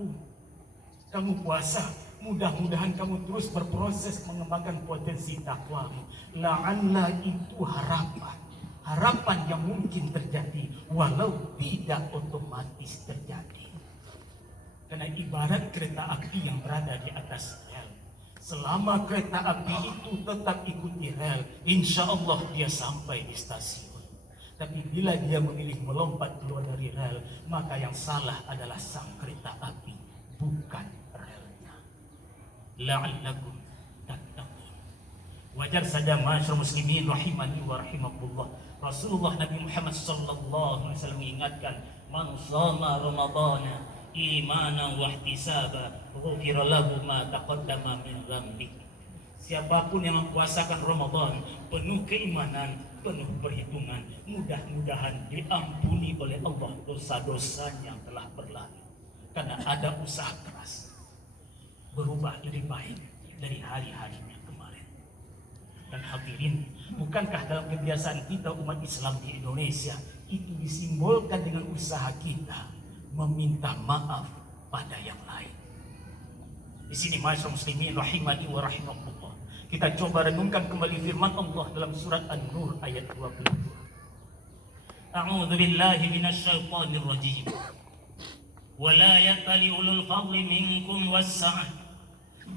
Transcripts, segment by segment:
hambaku. Kamu puasa, mudah-mudahan kamu terus berproses mengembangkan potensi takwamu. La'alla itu harapan yang mungkin terjadi walau tidak otomatis terjadi. Karena ibarat kereta api yang berada di atas rel. Selama kereta api itu tetap ikuti rel, insya Allah dia sampai di stasiun. Tapi bila dia memilih melompat keluar dari rel, maka yang salah adalah sang kereta api, bukan relnya. La'allakum tattaqun. Wajar saja masyarakat muslimin rahimani wa rahimakumullah. Rasulullah Nabi Muhammad sallallahu alaihi wasallam mengingatkan, man shoma ramadhana imanan wa ihtisaba ghufira lahu ma taqaddama min dhanbi. Siapapun yang mempuasakan Ramadan penuh keimanan, penuh perhitungan, mudah-mudahan diampuni oleh Allah dosa-dosanya yang telah berlalu. Karena ada usaha keras berubah lebih baik dari hari-harinya kemarin. Dan hadirin, bukankah dalam kebiasaan kita umat Islam di Indonesia itu disimbolkan dengan usaha kita meminta maaf pada yang lain. Di sini masyarakat muslimin rahimani wa rahimakumullah, kita coba renungkan kembali firman Allah dalam surat An-Nur ayat 22. A'udzu billahi minasyaitonir rajim. Wa la yatali ulul fadli minkum was-sa'ah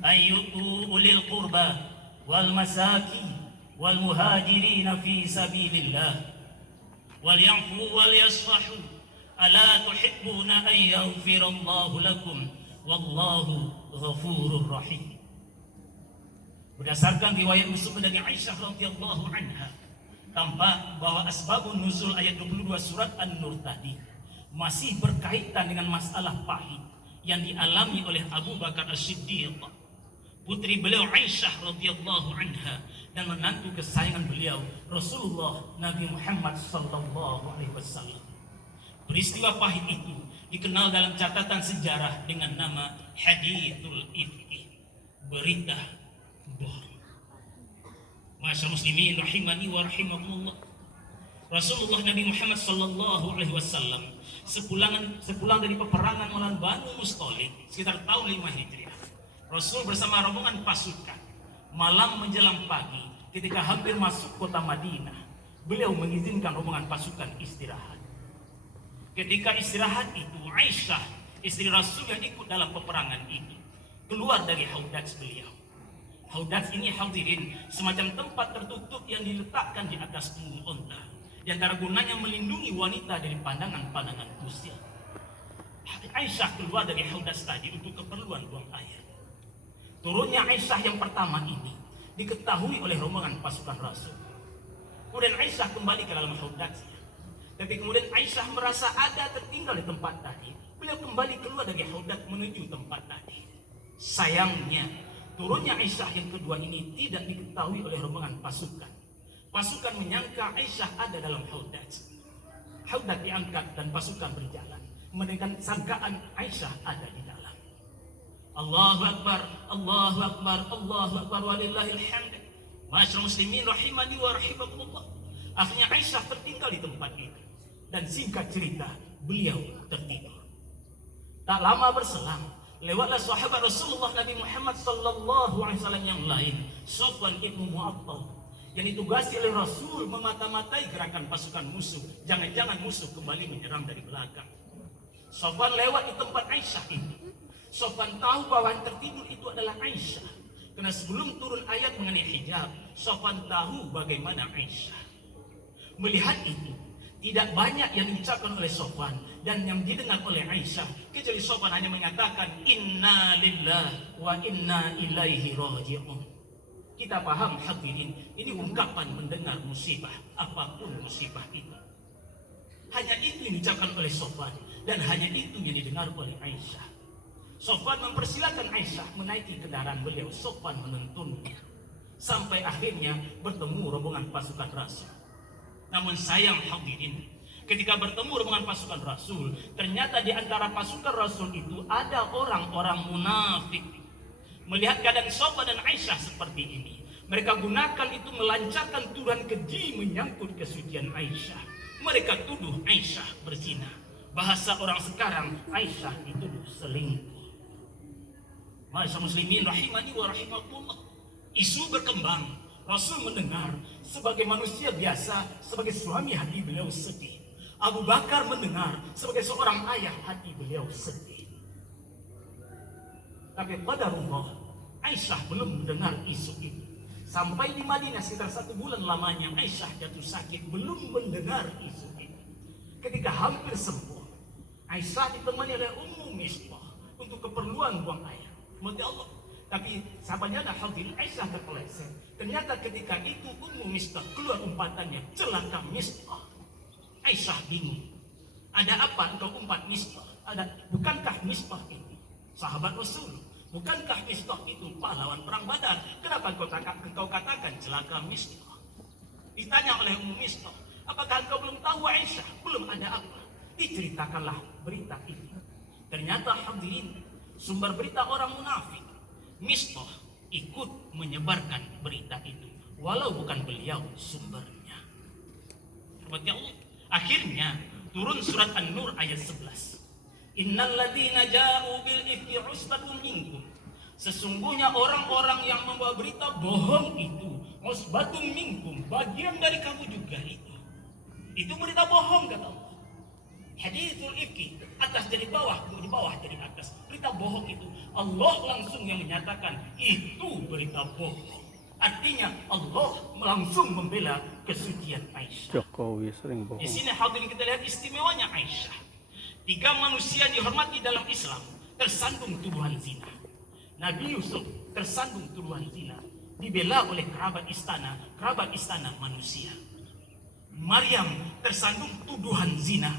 ay yu'tu ulil qurba wal masakin wal muhajirin fi sabilillah wal ya'fu wal yasfahu ala tuhibbuna an yaghfirallahu lakum wallahu ghafurur rahim. Berdasarkan riwayat Muslim dari Aisyah radhiyallahu anha, tampak bahwa asbabun nuzul ayat 22 surat An-Nur tadi masih berkaitan dengan masalah pahit yang dialami oleh Abu Bakar As-Siddiq, putri beliau Aisyah radhiyallahu anha, dan menantu kesayangan beliau Rasulullah Nabi Muhammad sallallahu alaihi wasallam. Peristiwa pahit itu dikenal dalam catatan sejarah dengan nama Hadithul Ifki, berita bohong. Masyaallah muslimin rahimani wa rahimakumullah. Rasulullah Nabi Muhammad sallallahu alaihi wasallam sepulang dari peperangan melawan Banu Mustalik sekitar tahun 5 Hijriah, Rasul bersama rombongan pasukan malam menjelang pagi ketika hampir masuk kota Madinah, beliau mengizinkan rombongan pasukan istirahat. Ketika istirahat itu, Aisyah, istri Rasul yang ikut dalam peperangan itu, keluar dari haudats beliau. Haudats ini hadirin semacam tempat tertutup yang diletakkan di atas punggung onta, yang antara gunanya melindungi wanita dari pandangan-pandangan usil. Aisyah keluar dari haudats tadi untuk keperluan buang air. Turunnya Aisyah yang pertama ini diketahui oleh rombongan pasukan Rasul. Kemudian Aisyah kembali ke dalam haudatsnya. Tapi kemudian Aisyah merasa ada tertinggal di tempat tadi. Beliau kembali keluar dari haudat menuju tempat tadi. Sayangnya, turunnya Aisyah yang kedua ini tidak diketahui oleh rombongan pasukan. Pasukan menyangka Aisyah ada dalam haudat. Haudat diangkat dan pasukan berjalan, mendengar sangkaan Aisyah ada di dalam. Allahu Akbar, Allahu Akbar, Allahu Akbar, walillahil hamd. Masyaallah muslimin rahimani wa rahimakumullah. Akhirnya Aisyah tertinggal di tempat itu. Dan singkat cerita, beliau tertidur. Tak lama berselang, lewatlah sahabat Rasulullah Nabi Muhammad sallallahu alaihi wasallam yang lain, Sofwan ibnu Mu'attal, yang ditugasi oleh Rasul memata-matai gerakan pasukan musuh. Jangan-jangan musuh kembali menyerang dari belakang. Sofwan lewat di tempat Aisyah itu. Sofwan tahu bahwa yang tertidur itu adalah Aisyah. Karena sebelum turun ayat mengenai hijab, Sofwan tahu bagaimana Aisyah. Melihat itu, tidak banyak yang diucapkan oleh Sofwan dan yang didengar oleh Aisyah, kecuali Sofwan hanya mengatakan inna lillahi wa inna ilaihi raji'un. Kita paham hadirin, ini ungkapan mendengar musibah, apapun musibah itu. Hanya itu yang diucapkan oleh Sofwan dan hanya itu yang didengar oleh Aisyah. Sofwan mempersilakan Aisyah menaiki kendaraan beliau. Sofwan menuntunnya sampai akhirnya bertemu rombongan pasukan Rasul. Namun sayang hadirin, ketika bertemu rombongan pasukan Rasul, ternyata di antara pasukan Rasul itu ada orang-orang munafik. Melihat keadaan Sofwan dan Aisyah seperti ini, mereka gunakan itu melancarkan tuduhan keji menyangkut kesucian Aisyah. Mereka tuduh Aisyah berzina. Bahasa orang sekarang, Aisyah itu selingkuh. Masa muslimin rahimani wa rahimakumullah. Isu berkembang, Rasul mendengar, sebagai manusia biasa, sebagai suami hati beliau sedih. Abu Bakar mendengar, sebagai seorang ayah hati beliau sedih. Tapi qadarullah, Aisyah belum mendengar isu itu. Sampai di Madinah sekitar 1 bulan lamanya Aisyah jatuh sakit, belum mendengar isu itu. Ketika hampir sembuh, Aisyah ditemani oleh Ummu Misbah untuk keperluan buang air. Masya Allah. Tapi sahabatnya ada hadirin, Aisyah terpeleset. Ternyata ketika itu Ummu Misbah keluar umpatannya, celaka Misbah. Aisyah bingung. Ada apa engkau umpat Misbah? Bukankah Misbah ini sahabat Rasul? Bukankah Misbah itu pahlawan perang Badar? Kenapa engkau katakan celaka Misbah? Ditanya oleh Ummu Misbah, apakah engkau belum tahu Aisyah? Belum ada apa? Diceritakanlah berita itu. Ternyata hadirin, sumber berita orang munafik. Misbah ikut menyebarkan berita itu, walau bukan beliau sumbernya. Akhirnya turun surat An-Nur ayat 11. Innal ladzina ja'u bil ifki usbatun minkum. Sesungguhnya orang-orang yang membawa berita bohong itu, usbatun minkum, bagian dari kamu juga itu. Itu berita bohong kata Allah. Hadithul ifki, atas dari bawah, di bawah dari atas. Berita bohong itu Allah langsung yang menyatakan itu berita bohong. Artinya Allah langsung membela kesucian Aisyah. Jokowi sering bohong. Di sini hadirin kita lihat istimewanya Aisyah. 3 manusia dihormati dalam Islam tersandung tuduhan zina. Nabi Yusuf tersandung tuduhan zina, dibela oleh kerabat istana manusia. Maryam tersandung tuduhan zina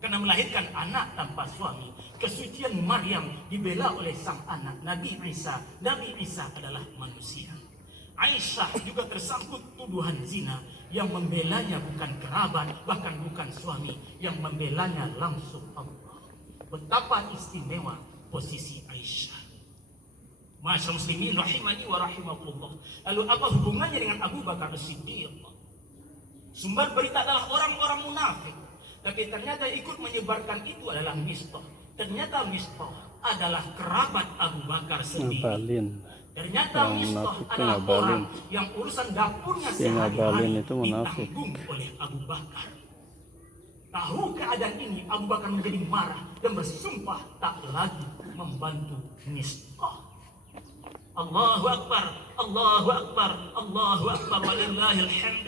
karena melahirkan anak tanpa suami. Kesucian Maryam dibela oleh sang anak Nabi Isa. Nabi Isa adalah manusia. Aisyah juga tersangkut tuduhan zina, yang membelanya bukan kerabat, bahkan bukan suami, yang membelanya langsung Allah. Betapa istimewa posisi Aisyah. Masya muslimin rahimani wa rahimakumullah. Lalu apa hubungannya dengan Abu Bakar As-Siddiq? Sumber berita adalah orang-orang munafik. Tapi ternyata ikut menyebarkan itu adalah Misbah. Ternyata Misbah adalah kerabat Abu Bakar sendiri. Ngabalin. Ternyata Misbah adalah orang yang urusan dapurnya sehari-hari ditanggung oleh Abu Bakar. Tahu keadaan ini, Abu Bakar menjadi marah dan bersumpah tak lagi membantu Misbah. Allahu Akbar, Allahu Akbar, Allahu Akbar, walillahil hamd.